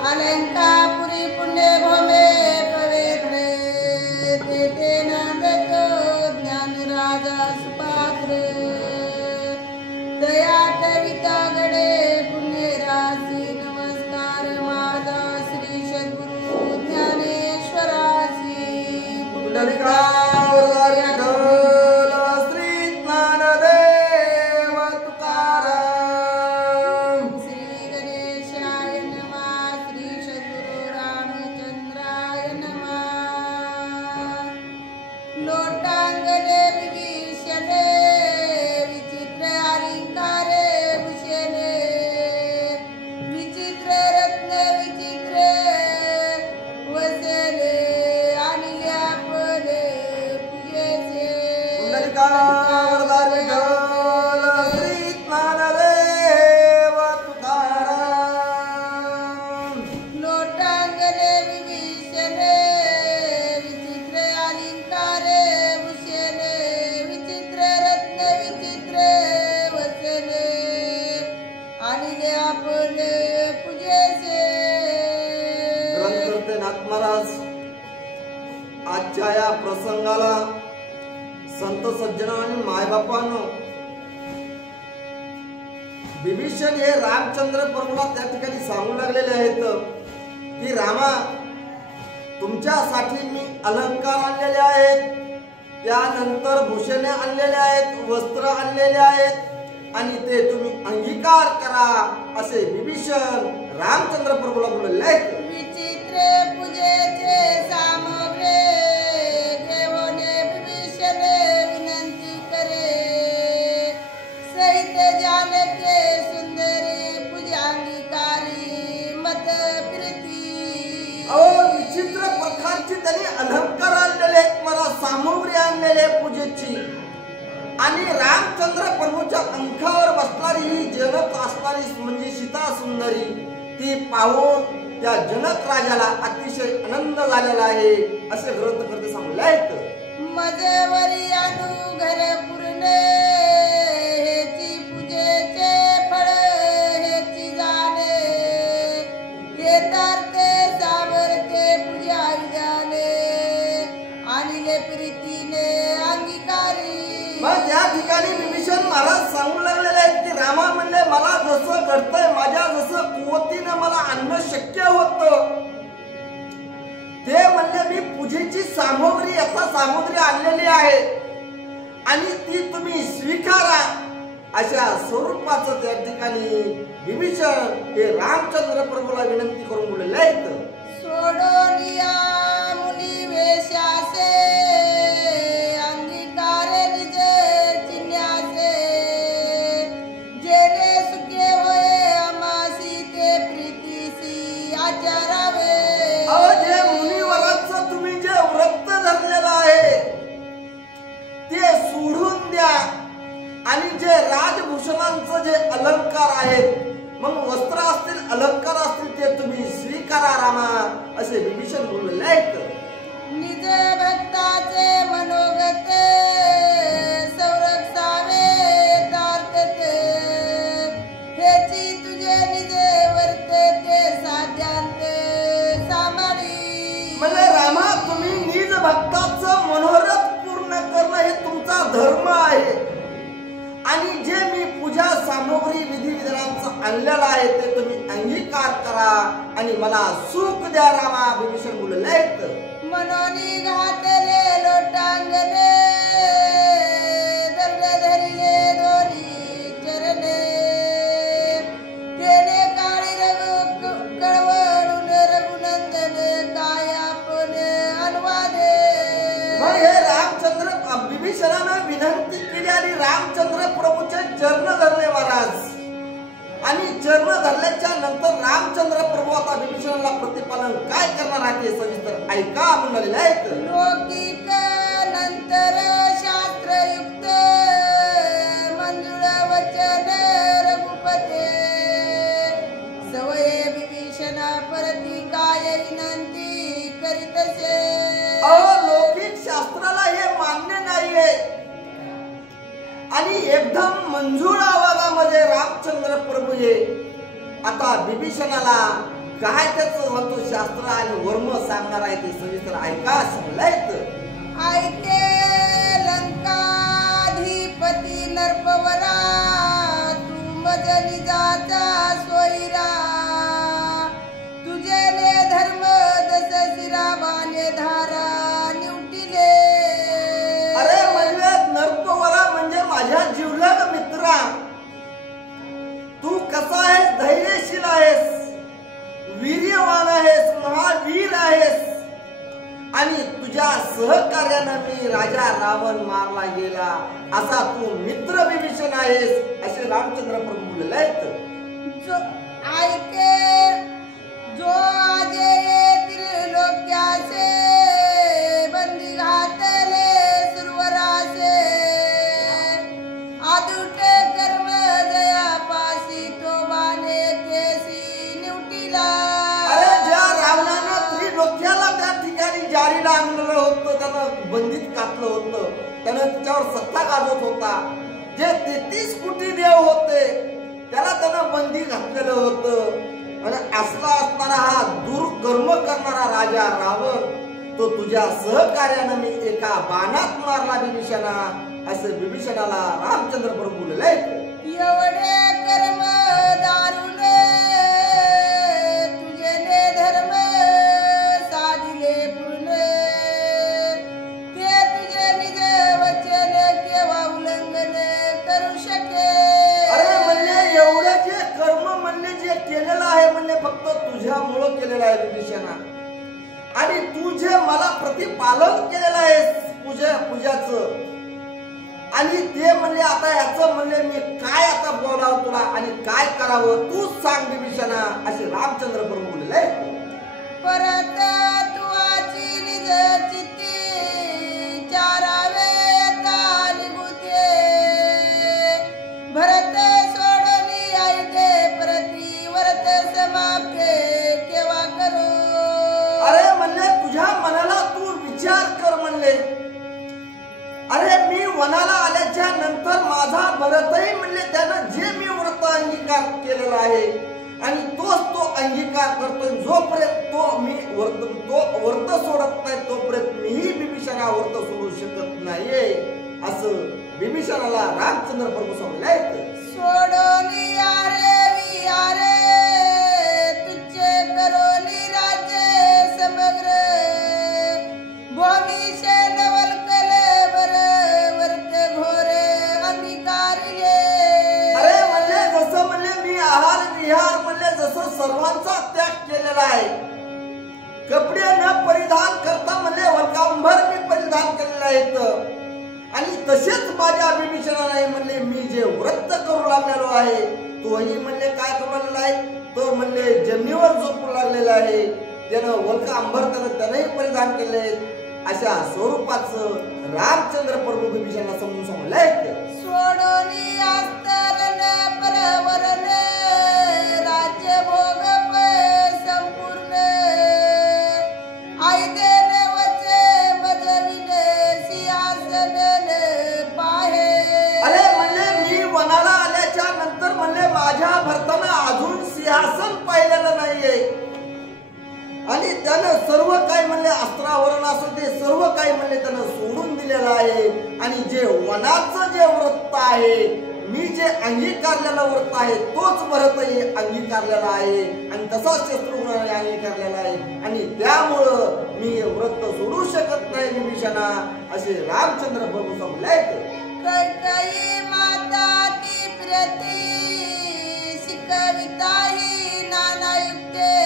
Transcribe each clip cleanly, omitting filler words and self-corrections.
अलंकापुरी पुण्यभूमे पवित्रे तेथे नांदतो ज्ञानराजा सुपात्र दया ठेविता गडे पुण्यराशी नमस्कार माझा श्री सद्गुरु ज्ञानेश्वराशी आजच्या या प्रसंगाला संत सज्जन आणि मायबापांनो विभीषण हे रामचंद्र प्रभूला त्या ठिकाणी सांगू लागलेले आहेत की रामा तुमच्यासाठी मी अलंकार आणलेले आहेत, त्यानंतर भूषणे आणलेले आहेत, वस्त्र आणलेले आहेत आणि ते तुम्ही अंगीकार करा असे विभीषण रामचंद्र प्रभूला बोलले आहेत। विचित्र पूजेचे सामग्री घेऊने विभीषण विनंती करे सहित जानके सुंदरी पूजांगीकारी मत प्रीती। विचित्र प्रकारची त्यांनी अलंकार आणलेले आहेत, मला सामग्री आणलेले पूजेची आणि रामचंद्र प्रभूच्या अंकावर बसणारी ही जनक असणारी म्हणजे सीता सुंदरी ती पाहून त्या जनक राजाला अतिशय आनंद झालेला आहे असे ग्रंथकर्ते सांगले आहेत। मजवरी अनु घर पूर्ण हेची पूजेचे फळ हेची जाणे हे तारते सावरते पूजा विधाने आणि ले प्रीतीने अंगीकारी। मग त्या ठिकाणी विभीषण महाराज सांगू लागलेले आहेत की रामा म्हणले मला जसं घडतंय माझ्या जसं कुवतीने मला आणणं शक्य होतं ते म्हणले मी पूजेची सामग्री सामग्री आणलेली आहे आणि ती तुम्ही स्वीकारा अशा स्वरूपाचं त्या ठिकाणी विभीषण हे रामचंद्र प्रभूला विनंती करून बोललेले आहेत। सोडोनिया मुनी वेशासे आणि जे राजभूषणांचं जे अलंकार आहेत मग वस्त्र असतील अलंकार असतील ते तुम्ही स्वीकारा रामा असे विभीषण बोलले आहेत। निज भक्ताचे मनोगत संरक्षावे तारते हेची तुझे निजे वर्तते साध्यांत सांभाळी। म्हणजे रामा तुम्ही निज भक्ताचं मनोरथ पूर्ण करणं हे तुमचा धर्म आहे आणि जे मी पूजा सामग्री विधी विधानांचं आणलेलं आहे ते तुम्ही अंगीकार करा आणि मला सुख द्या रामा विभीषण बोलले आहेत। मनोनी घातले लोटांगणे दंड धरिले दोरी चरणे तेने काळी रघु कळवळून रघुनंदन काय आपण अनुवादे। मग हे रामचंद्र विभीषणानं विनंती केली आणि रामचंद्र प्रभूचे चरण धरले महाराज आणि चरण धरल्याच्या नंतर रामचंद्र प्रभू आता विभीषणाला प्रतिपालन काय करणार आहे ते सविस्तर ऐका म्हणलेले आहेत। लौकिक नंतर शास्त्रयुक्त मंजुळ वचन रघुपते सवये विभीषणा परती काय विनंती करीतसे। लौकिक शास्त्राला हे मान्य नाहीये आणि एकदम मंजूळ आवाजामध्ये रामचंद्र प्रभू हे आता विभीषणाला काय त्याचं म्हणतो शास्त्र आणि वर्म सांगणार आहे ते सविस्तर ऐका समलायत. ऐके लंकाधिपती नरपवरा तू मज निजाचा सोयरा तुझे ने धर्म दस शिराबाने धारा निवटिले. अरे म्हणजे नरपवरा म्हणजे माझ्या जीवलग मित्रा, तू कसा आहेस? धैर्यशील आहेस, वीर्यवान आहेस, महावीर आहेस आणि तुझ्या सहकार्यानं मी राजा रावण मारला गेला असा तू मित्र विभीषण आहेस असे रामचंद्र प्रभू बोलले आहेत. जो ऐके जो आजे त्रिलोक्यासे बंदी घातले सुरवरासे आदुट कर्म जया पासी तो बाने केसी निवटिला. अरे ज्या रावणानं त्रिलोक्याला त्या ठिकाणी जारीला आणलेलं होतं, त्यानं बंदीत घातलं होतं, त्यानं त्याच्यावर सत्ता गाजवत होता, जे 33 कोटी देव होते त्याला त्यानं बंदी घातलेलं होतं. आणि असला असणारा हा दुर्कर्म करणारा राजा रावण तो तुझ्या सहकार्यानं मी एका बाणात मारला विभीषणा असं विभीषणाला रामचंद्र प्रभू बोलले आहेत. एवढे कर्म दारुण तुझे ने धर्म साधिले पूर्ण ते तुझे निज वचन केव्हा उल्लंघन करू शके. अरे म्हणले एवढे जे कर्म म्हणले जे केलेलं आहे म्हणले फक्त तुझ्यामुळं केलेलं आहे विभीषणा, आणि तू जे मला प्रतिपालन केलेलं आहे पूजाचं, आणि ते म्हणले आता याचं म्हणले मी काय आता बोलावं तुला आणि काय करावं तूच सांग विभीषणा असे रामचंद्र प्रभू बोलले. परत तू आची निज चित्ती चारावे आता निघुते भरत सोडली आईते प्रति व्रत समाप्ते केव्हा करू. अरे म्हणले तुझ्या मनाला तू विचार कर म्हणले. अरे मी वनाला आल्याच्या नंतर माझा भरतही म्हणले त्यानं जे मी व्रत अंगीकार केलेला आहे आणि तोच तो अंगीकार करतोय, जोपर्यंत तो व्रत सोडत नाही तोपर्यंत मीही विभीषणा व्रत सोडू शकत नाहीये असं विभीषणाला रामचंद्र प्रभू सांगले. सोडोनी आरे विहारे तुझे करोनी राज्य समग्र भूमिशे नवल कले बर वर्त घोर अंगीकारिले. अरे म्हणले जसं म्हणले मी आहार विहार म्हणले जसं सर्वांचा त्याग केलेला आहे, कपडे न परिधान करता म्हणले वल्कांभर मी परिधान केलेले आहेत, आणि तसेच माझ्या विभीषणाने म्हणले मी जे व्रत करू लागलेलो आहे तोही म्हणले काय करू लागलेला आहे, तो म्हणले जमिनीवर झोपू लागलेला आहे, त्यानं वल्कांभर त्यानंही परिधान केले अशा स्वरूपाचं रामचंद्र प्रभू विभीषणाला समजून सांगले. सोडोनी आस्तरण परवरण राज्य भोग संपूर्ण आयदे वचे बजविले सिंहासन पाहे. अरे म्हणले मी वनाला आल्याच्या नंतर म्हणले माझ्या भरताना अजून सिंहासन पाहिलेलं नाहीये, आणि त्यानं सर्व काही म्हणले अस्त्रावरण असं ते सर्व काही म्हणले त्यानं सोडून दिलेलं आहे, आणि जे वनाचं जे व्रत आहे मी जे अंगीकारलेलं व्रत आहे तोच भरतही अंगीकारलेला आहे, आणि तसाच शत्रुघ्न अंगीकारलेला आहे, आणि त्यामुळं मी हे व्रत सोडू शकत नाही विभीषणा असे रामचंद्र प्रभू सांगले. कैकेयी माता की प्रियती शिकविताही नाना युक्ते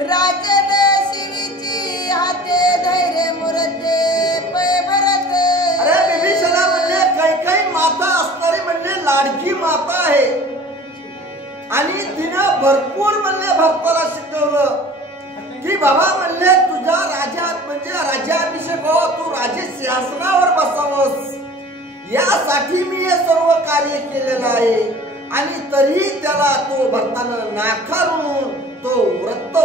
राजन शिवीची हाते धैर्य मुरते पै भरत. अरे विभीषणा म्हणले कैकेयी माता असणारी म्हणजे लाडकी माता आहे, आणि तिनं भरपूर म्हणले भरताला शिकवलं की बाबा म्हणले तुझा राजा म्हणजे राज्याभिषेक हो, तू राजे सिंहासनावर बसावस यासाठी मी हे सर्व कार्य केलेलं आहे, आणि तरी त्याला तो भरतानं नाकारून तो व्रत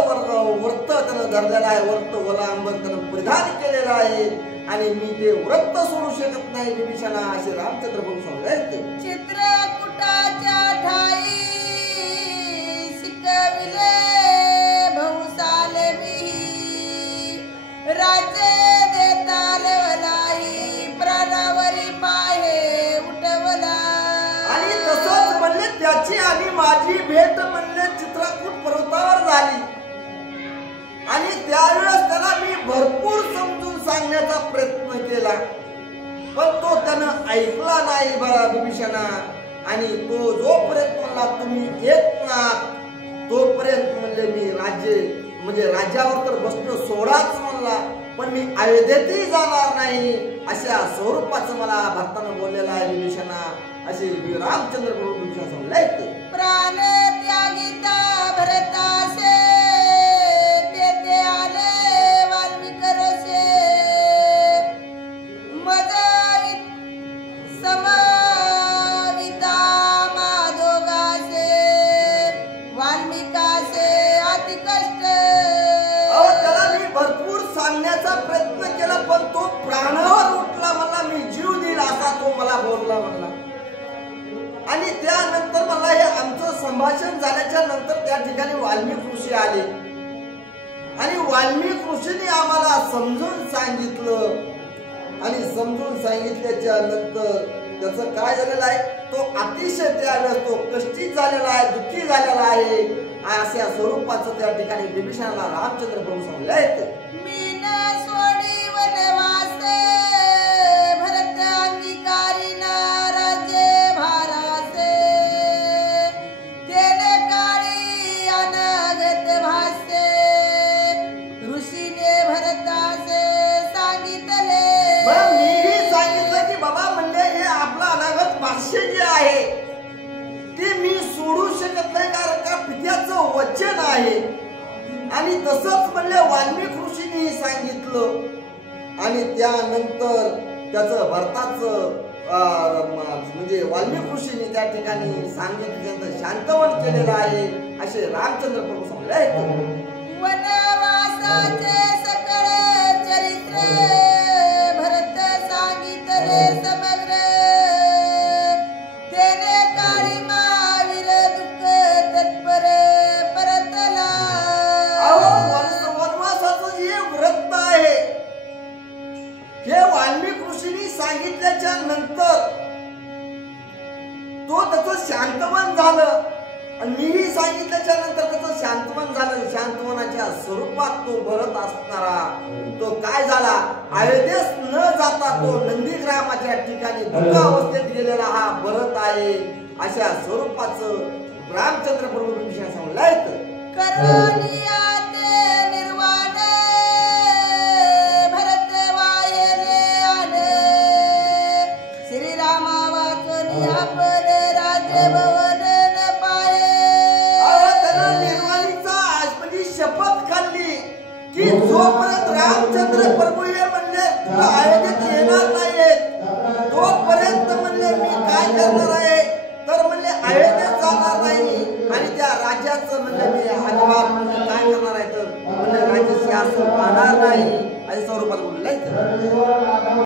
त्यानं धरलेला आहे, व्रत वलांबर त्यानं परिधान केलेला आहे, आणि मी ते व्रत सोडू शकत नाही विभीषणा असे रामचंद्र प्रभू सांगले. चित्रकूटाच्या ठाई शिकविले केला, पण तो त्यानं ऐकला नाही विभीषणा. आणि तो जोपर्यंत म्हणला तुम्ही येत ना तोपर्यंत म्हणले मी राज्यावर तर बसणं सोडाच म्हणला, पण मी अयोध्येतही जाणार नाही अशा स्वरूपाचं मला भरताना बोललेला आहे विभीषणा, असे रामचंद्र प्रभू विभीषण सांगले. प्राण त्यागिता भरतासे तेथे आले वाल्मिक रसे, मज समविता माधोगासे वाल्मिकासे अति कष्ट. त्याला मी भरपूर सांगण्याचा प्रयत्न केला, पण तो प्राणावर उठला म्हणला मी जीव देईल असा तो मला बोलला म्हणला. आणि त्यानंतर मला हे आमचं संभाषण झाल्याच्या नंतर त्या ठिकाणी वाल्मिक ऋषी आले आणि वाल्मिक ऋषीने आम्हाला समजून सांगितलं. आणि समजून सांगितल्याच्या नंतर त्याचं काय झालेलं आहे, तो अतिशय त्यावेळेस तो कष्टी झालेला आहे, दुःखी झालेला आहे. अशा स्वरूपाचं त्या ठिकाणी विभीषणाला रामचंद्र प्रभू सांगले आहेत. मीन सोडी वनवासे भरत अंगीकारी राज्य भारासे, तेने काळी अनगत भासे ऋषीने भरतासे सांगितले. मीही सांगितलं की बाबा म्हणजे हे आपलं अनागत भाष्य जे आहे ते मी सोडू शकत नाही, कारण का पित्याचं वचन आहे. आणि तसंच म्हणले वाल्मिक ऋषीने सांगितलं. आणि त्यानंतर त्याचं भरताचं म्हणजे वाल्मिक ऋषीने त्या ठिकाणी सांगितलं शांतवन केलेलं आहे असे रामचंद्र प्रभू सांगले आहेत. वनवासाचे सकळ चरित्र भरत सांगितले समग्र, तेने काळी महावीर दुःख तत्पर परतला. वनवासाचं जे व्रत आहे हे वाल्मिक ऋषींनी सांगितल्याच्या नंतर तो त्याचं शांतवन झालं. आणि मीही सांगितल्याच्या नंतर त्याचं शांतवन झालं. शांतवनाच्या स्वरूपात तो भरत असणारा तो काय झाला, अयोध्येस न जाता तो नंदीग्रामाच्या ठिकाणी दुःखावस्थेत गेलेला हा भरत आहे. अशा स्वरूपाचं रामचंद्र प्रभू विभीषण सांगलाय. करोनियाते निर्वाण भरत वायले आले, श्रीरामा वाचून आपण राजभवन न पाये. त्यानं निर्वाणीचा म्हणजे शपथ खाल्ली की जोपर्यंत रामचंद्र प्रभू हे म्हणले तुला अयोध्येत येणार नाहीये तोपर्यंत म्हणले मी काय करणार आहे, तर म्हणले अयोध्येत जाणार नाही. आणि त्या राज्याचं म्हणले मी अजिबात म्हणजे काय करणार आहे, तर म्हणले राज्याशी असं पाहणार नाही अशा स्वरूपात बोलले.